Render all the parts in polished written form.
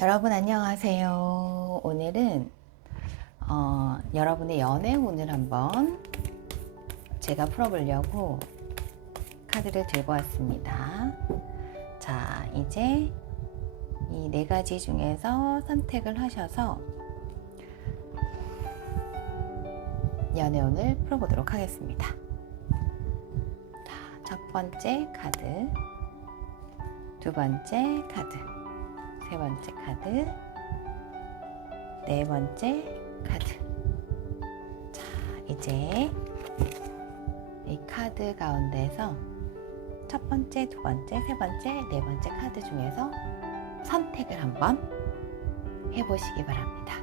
여러분 안녕하세요. 오늘은 여러분의 연애운을 한번 제가 풀어보려고 카드를 들고 왔습니다. 자, 이제 이 네 가지 중에서 선택을 하셔서 연애운을 풀어보도록 하겠습니다. 자, 첫 번째 카드, 두 번째 카드, 세 번째 카드, 네 번째 카드. 자, 이제 이 카드 가운데서 첫 번째, 두 번째, 세 번째, 네 번째 카드 중에서 선택을 한번 해보시기 바랍니다.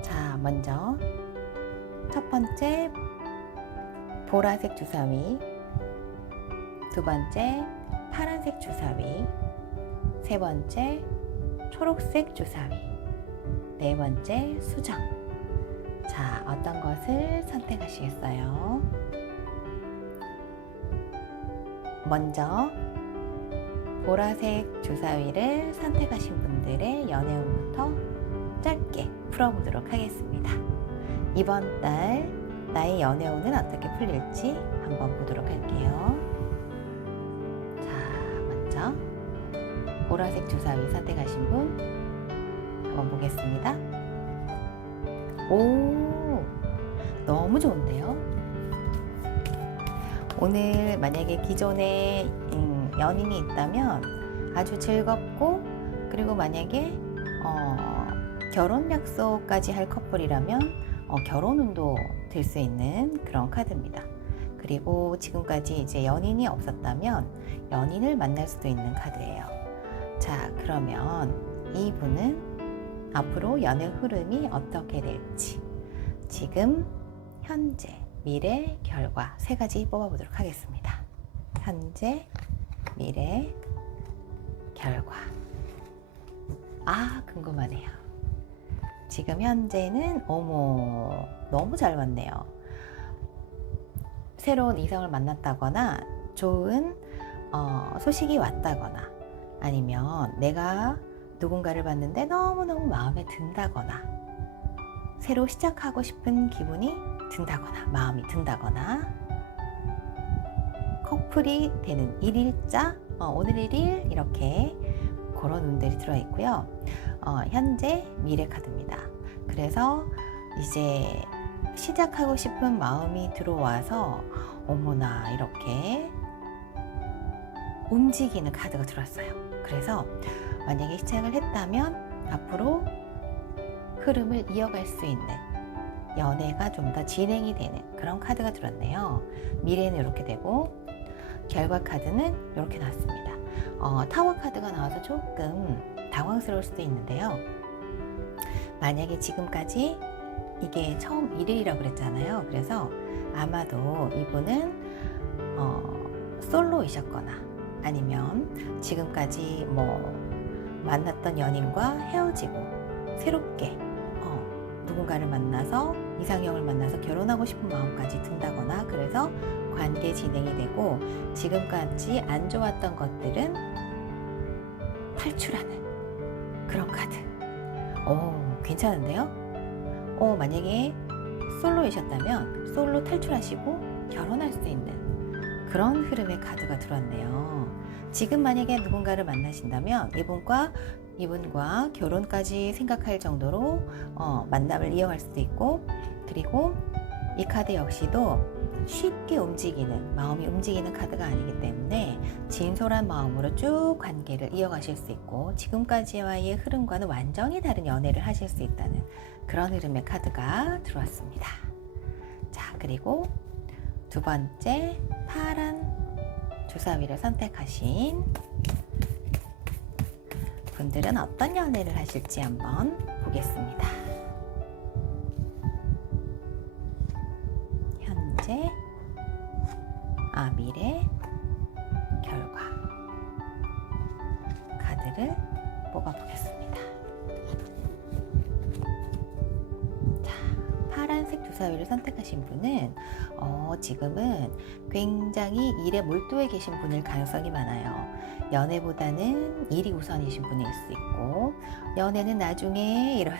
자, 먼저 첫 번째 보라색 주사위, 두 번째 파란색 주사위, 세 번째 초록색 주사위, 네 번째 수정. 자, 어떤 것을 선택하시겠어요? 먼저 보라색 주사위를 선택하신 분들의 연애운부터 짧게 풀어보도록 하겠습니다. 이번 달 나의 연애운은 어떻게 풀릴지 한번 보도록 할게요. 자, 먼저 보라색 주사위 선택하신 분 한번 보겠습니다. 오, 너무 좋은데요? 오늘 만약에 기존에 연인이 있다면 아주 즐겁고, 그리고 만약에 결혼 약속까지 할 커플이라면 결혼운도 될 수 있는 그런 카드입니다. 그리고 지금까지 이제 연인이 없었다면 연인을 만날 수도 있는 카드예요. 자, 그러면 이분은 앞으로 연애 흐름이 어떻게 될지, 지금, 현재, 미래, 결과 세 가지 뽑아보도록 하겠습니다. 현재, 미래, 결과. 아, 궁금하네요. 지금 현재는 어머, 너무 잘 맞네요. 새로운 이성을 만났다거나 좋은 소식이 왔다거나, 아니면 내가 누군가를 봤는데 너무너무 마음에 든다거나, 새로 시작하고 싶은 기분이 든다거나, 마음이 든다거나, 커플이 되는 일일자, 오늘 일일, 이렇게 그런 운들이 들어있고요. 현재 미래 카드입니다. 그래서 이제 시작하고 싶은 마음이 들어와서 어머나 이렇게 움직이는 카드가 들어왔어요. 그래서 만약에 시작을 했다면 앞으로 흐름을 이어갈 수 있는, 연애가 좀 더 진행이 되는 그런 카드가 들었네요. 미래는 이렇게 되고, 결과 카드는 이렇게 나왔습니다. 타워 카드가 나와서 조금 당황스러울 수도 있는데요. 만약에 지금까지 이게 처음 일일이라고 그랬잖아요. 그래서 아마도 이분은 솔로이셨거나, 아니면 지금까지 만났던 연인과 헤어지고 새롭게 누군가를 만나서, 이상형을 만나서 결혼하고 싶은 마음까지 든다거나, 그래서 관계 진행이 되고 지금까지 안 좋았던 것들은 탈출하는 그런 카드. 괜찮은데요? 만약에 솔로이셨다면 솔로 탈출하시고 결혼할 수 있는 그런 흐름의 카드가 들어왔네요. 지금 만약에 누군가를 만나신다면 이분과 결혼까지 생각할 정도로 만남을 이어갈 수도 있고, 그리고 이 카드 역시도 쉽게 움직이는, 마음이 움직이는 카드가 아니기 때문에 진솔한 마음으로 쭉 관계를 이어가실 수 있고, 지금까지와의 흐름과는 완전히 다른 연애를 하실 수 있다는 그런 흐름의 카드가 들어왔습니다. 자, 그리고 두 번째 파란 주사위를 선택하신 분들은 어떤 연애를 하실지 한번 보겠습니다. 현재, 미래, 결과 카드를 뽑아보겠습니다. 자, 파란색 주사위를 선택하신 분은 지금은 굉장히 일에 몰두해 계신 분일 가능성이 많아요. 연애보다는 일이 우선이신 분일 수 있고, 연애는 나중에 이런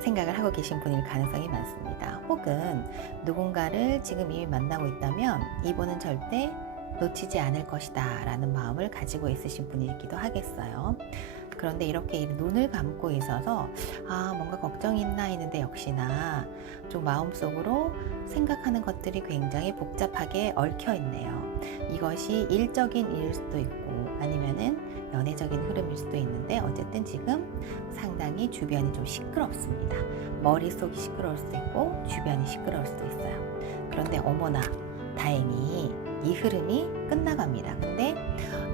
생각을 하고 계신 분일 가능성이 많습니다. 혹은 누군가를 지금 이미 만나고 있다면 이분은 절대 놓치지 않을 것이다 라는 마음을 가지고 있으신 분이기도 하겠어요. 그런데 이렇게 눈을 감고 있어서 뭔가 걱정이 있나 했는데 역시나 좀 마음속으로 생각하는 것들이 굉장히 복잡하게 얽혀 있네요. 이것이 일적인 일일 수도 있고 아니면은 연애적인 흐름일 수도 있는데 어쨌든 지금 상당히 주변이 좀 시끄럽습니다. 머릿속이 시끄러울 수도 있고 주변이 시끄러울 수도 있어요. 그런데 어머나 다행히 이 흐름이 끝나갑니다. 근데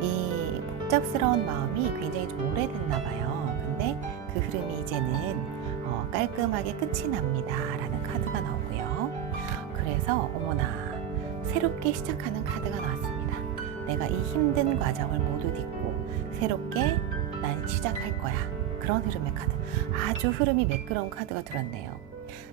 이 복잡스러운 마음이 굉장히 좀 오래됐나 봐요. 근데 그 흐름이 이제는 깔끔하게 끝이 납니다 라는 카드가 나오고요. 그래서 어머나 새롭게 시작하는 카드가 나왔습니다. 내가 이 힘든 과정을 모두 딛고 새롭게 난 시작할 거야. 그런 흐름의 카드. 아주 흐름이 매끄러운 카드가 들었네요.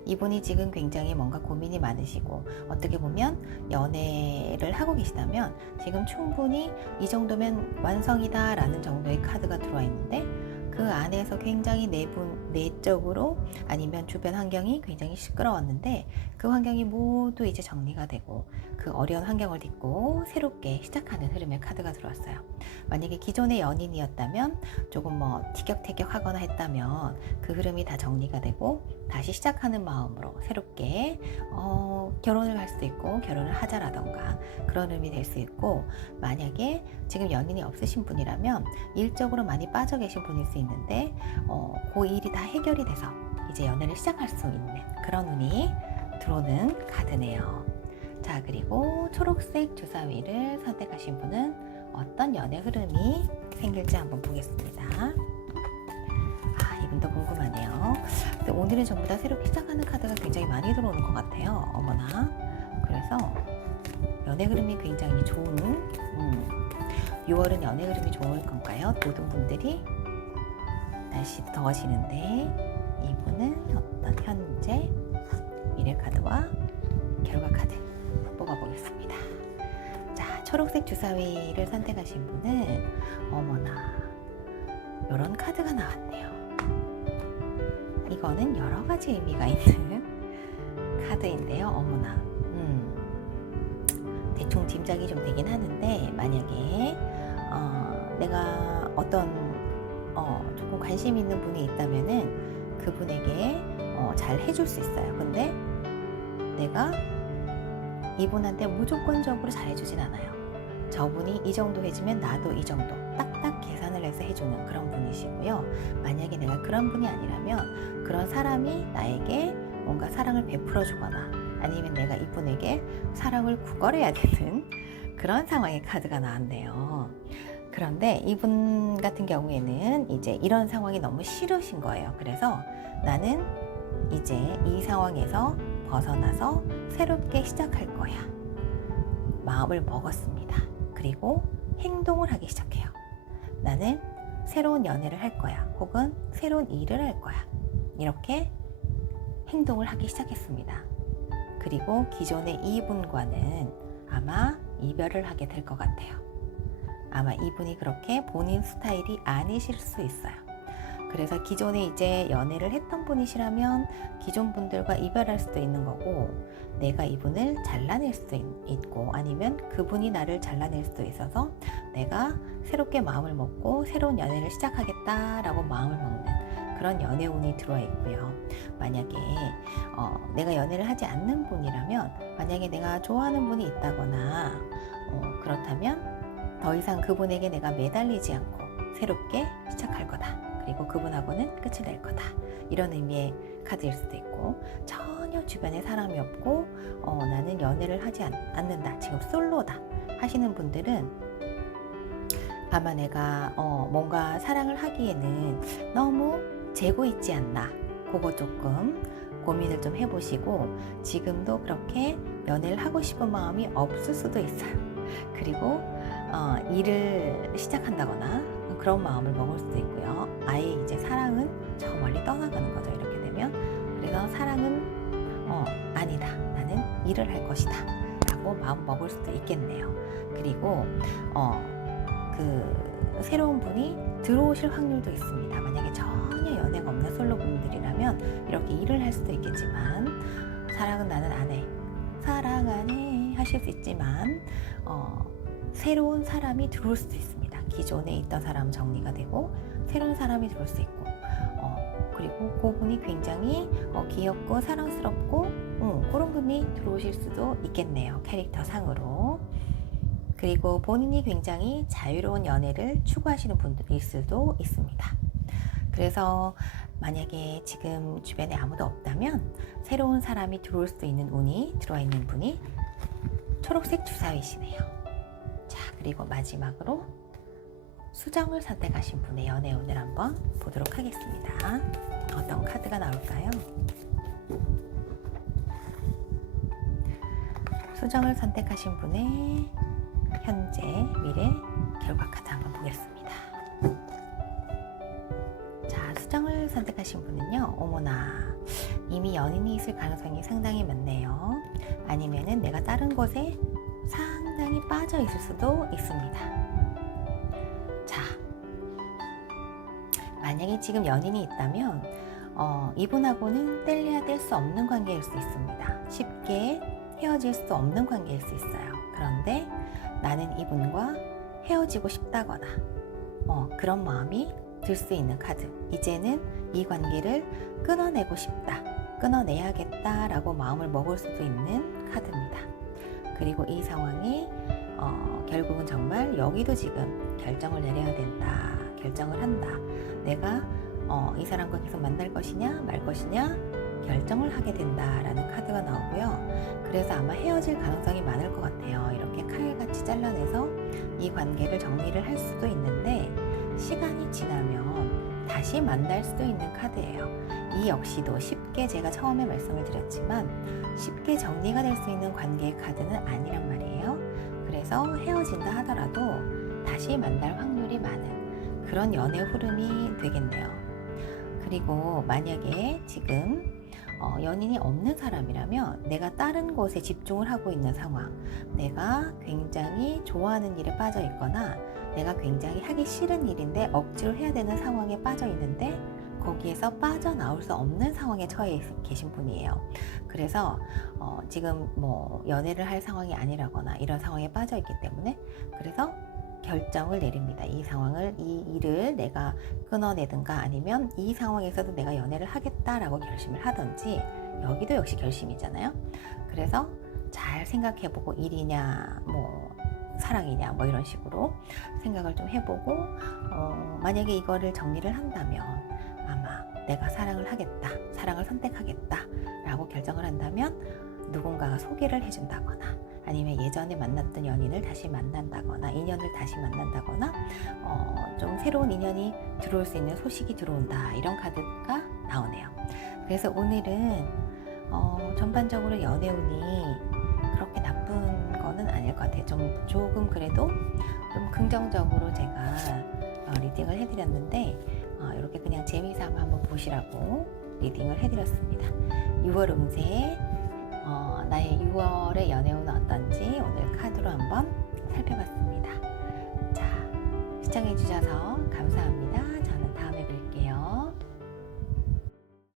이분이 지금 굉장히 뭔가 고민이 많으시고 어떻게 보면 연애를 하고 계시다면 지금 충분히 이 정도면 완성이다 라는 정도의 카드가 들어와 있는데 그 안에서 굉장히 내적으로 아니면 주변 환경이 굉장히 시끄러웠는데 그 환경이 모두 이제 정리가 되고 그 어려운 환경을 딛고 새롭게 시작하는 흐름의 카드가 들어왔어요. 만약에 기존의 연인이었다면 조금 티격태격 하거나 했다면 그 흐름이 다 정리가 되고 다시 시작하는 마음으로 새롭게 결혼을 할 수도 있고 결혼을 하자라던가 그런 의미 될 수 있고, 만약에 지금 연인이 없으신 분이라면 일적으로 많이 빠져 계신 분일 수 있는데 그 일이 다 해결이 돼서 이제 연애를 시작할 수 있는 그런 운이 들어오는 카드네요. 자, 그리고 초록색 주사위를 선택하신 분은 어떤 연애 흐름이 생길지 한번 보겠습니다. 이분도 궁금하네요. 근데 오늘은 전부 다 새롭게 시작하는 카드가 굉장히 많이 들어오는 것 같아요. 어머나. 그래서 연애 흐름이 굉장히 좋은 6월은 연애 흐름이 좋을 건가요? 모든 분들이 날씨 더워지는데 이분은 어떤 현재 미래 카드와 결과 카드 뽑아보겠습니다. 자, 초록색 주사위를 선택하신 분은 어머나 이런 카드가 나왔네요. 이거는 여러 가지 의미가 있는 카드인데요. 어머나 대충 짐작이 좀 되긴 하는데 만약에 내가 어떤 조금 관심 있는 분이 있다면은 그분에게 잘 해줄 수 있어요. 근데 내가 이분한테 무조건적으로 잘 해주진 않아요. 저분이 이 정도 해주면 나도 이 정도 딱딱 계산을 해서 해주는 그런 분이시고요. 만약에 내가 그런 분이 아니라면 그런 사람이 나에게 뭔가 사랑을 베풀어 주거나 아니면 내가 이분에게 사랑을 구걸해야 되는 그런 상황의 카드가 나왔네요. 그런데 이분 같은 경우에는 이제 이런 상황이 너무 싫으신 거예요. 그래서 나는 이제 이 상황에서 벗어나서 새롭게 시작할 거야. 마음을 먹었습니다. 그리고 행동을 하기 시작해요. 나는 새로운 연애를 할 거야. 혹은 새로운 일을 할 거야. 이렇게 행동을 하기 시작했습니다. 그리고 기존의 이분과는 아마 이별을 하게 될 것 같아요. 아마 이분이 그렇게 본인 스타일이 아니실 수 있어요. 그래서 기존에 이제 연애를 했던 분이시라면 기존 분들과 이별할 수도 있는 거고, 내가 이분을 잘라낼 수도 있고, 아니면 그분이 나를 잘라낼 수도 있어서 내가 새롭게 마음을 먹고 새로운 연애를 시작하겠다라고 마음을 먹는 그런 연애운이 들어와 있고요. 만약에 내가 연애를 하지 않는 분이라면, 만약에 내가 좋아하는 분이 있다거나 그렇다면 더 이상 그분에게 내가 매달리지 않고 새롭게 시작할 거다. 그리고 그분하고는 끝이 날 거다. 이런 의미의 카드일 수도 있고, 전혀 주변에 사람이 없고 나는 연애를 하지 않는다. 지금 솔로다 하시는 분들은 아마 내가 뭔가 사랑을 하기에는 너무 재고 있지 않나. 그거 조금 고민을 좀 해보시고, 지금도 그렇게 연애를 하고 싶은 마음이 없을 수도 있어요. 그리고 일을 시작한다거나 그런 마음을 먹을 수도 있고요. 아예 이제 사랑은 저 멀리 떠나가는 거죠. 이렇게 되면. 그래서 사랑은 아니다. 나는 일을 할 것이다. 라고 마음 먹을 수도 있겠네요. 그리고 새로운 분이 들어오실 확률도 있습니다. 만약에 전혀 연애가 없는 솔로 분들이라면 이렇게 일을 할 수도 있겠지만, 사랑은 나는 안 해, 사랑 안 해 하실 수 있지만 새로운 사람이 들어올 수도 있습니다. 기존에 있던 사람 정리가 되고 새로운 사람이 들어올 수 있고, 그리고 그분이 굉장히 귀엽고 사랑스럽고 그런 분이 들어오실 수도 있겠네요. 캐릭터 상으로. 그리고 본인이 굉장히 자유로운 연애를 추구하시는 분들일 수도 있습니다. 그래서 만약에 지금 주변에 아무도 없다면 새로운 사람이 들어올 수도 있는 운이 들어와 있는 분이 초록색 주사위시네요. 자, 그리고 마지막으로 수정을 선택하신 분의 연애 운을 한번 보도록 하겠습니다. 어떤 카드가 나올까요? 수정을 선택하신 분의 현재, 미래, 결과 카드 한번 보겠습니다. 자, 수정을 선택하신 분은요, 어머나, 이미 연인이 있을 가능성이 상당히 많네요. 아니면은 내가 다른 곳에 상당히 빠져 있을 수도 있습니다. 자, 만약에 지금 연인이 있다면 이분하고는 뗄래야 뗄 수 없는 관계일 수 있습니다. 쉽게 헤어질 수 없는 관계일 수 있어요. 그런데 나는 이분과 헤어지고 싶다거나 그런 마음이 들 수 있는 카드. 이제는 이 관계를 끊어내고 싶다, 끊어내야겠다라고 마음을 먹을 수도 있는 카드입니다. 그리고 이 상황이 결국은 정말 여기도 지금 결정을 내려야 된다, 결정을 한다. 내가 이 사람과 계속 만날 것이냐 말 것이냐 결정을 하게 된다라는 카드가 나오고요. 그래서 아마 헤어질 가능성이 많을 것 같아요. 이렇게 칼같이 잘라내서 이 관계를 정리를 할 수도 있는데, 시간이 지나면 다시 만날 수도 있는 카드예요. 이 역시도 쉽게, 제가 처음에 말씀을 드렸지만 쉽게 정리가 될 수 있는 관계의 카드는 아니란 말이에요. 그래서 헤어진다 하더라도 다시 만날 확률이 많은 그런 연애 흐름이 되겠네요. 그리고 만약에 지금 연인이 없는 사람이라면 내가 다른 곳에 집중을 하고 있는 상황, 내가 굉장히 좋아하는 일에 빠져 있거나 내가 굉장히 하기 싫은 일인데 억지로 해야 되는 상황에 빠져 있는데 거기에서 빠져나올 수 없는 상황에 처해 계신 분이에요. 그래서 지금 뭐 연애를 할 상황이 아니라거나 이런 상황에 빠져 있기 때문에, 그래서 결정을 내립니다. 이 상황을, 이 일을 내가 끊어내든가 아니면 이 상황에서도 내가 연애를 하겠다라고 결심을 하든지, 여기도 역시 결심이잖아요. 그래서 잘 생각해보고, 일이냐 뭐 사랑이냐 뭐 이런 식으로 생각을 좀 해보고, 만약에 이거를 정리를 한다면 아마 내가 사랑을 하겠다, 사랑을 선택하겠다 라고 결정을 한다면 누군가가 소개를 해준다거나 아니면 예전에 만났던 연인을 다시 만난다거나 인연을 다시 만난다거나 좀 새로운 인연이 들어올 수 있는 소식이 들어온다, 이런 카드가 나오네요. 그래서 오늘은 전반적으로 연애운이 그렇게 나쁜 거는 아닐 것 같아요. 조금 그래도 좀 긍정적으로 제가 리딩을 해드렸는데, 이렇게 그냥 재미삼아 한번 보시라고 리딩을 해드렸습니다. 6월 운세, 나의 6월의 연애운은 어떤지 오늘 카드로 한번 살펴봤습니다. 자, 시청해주셔서 감사합니다.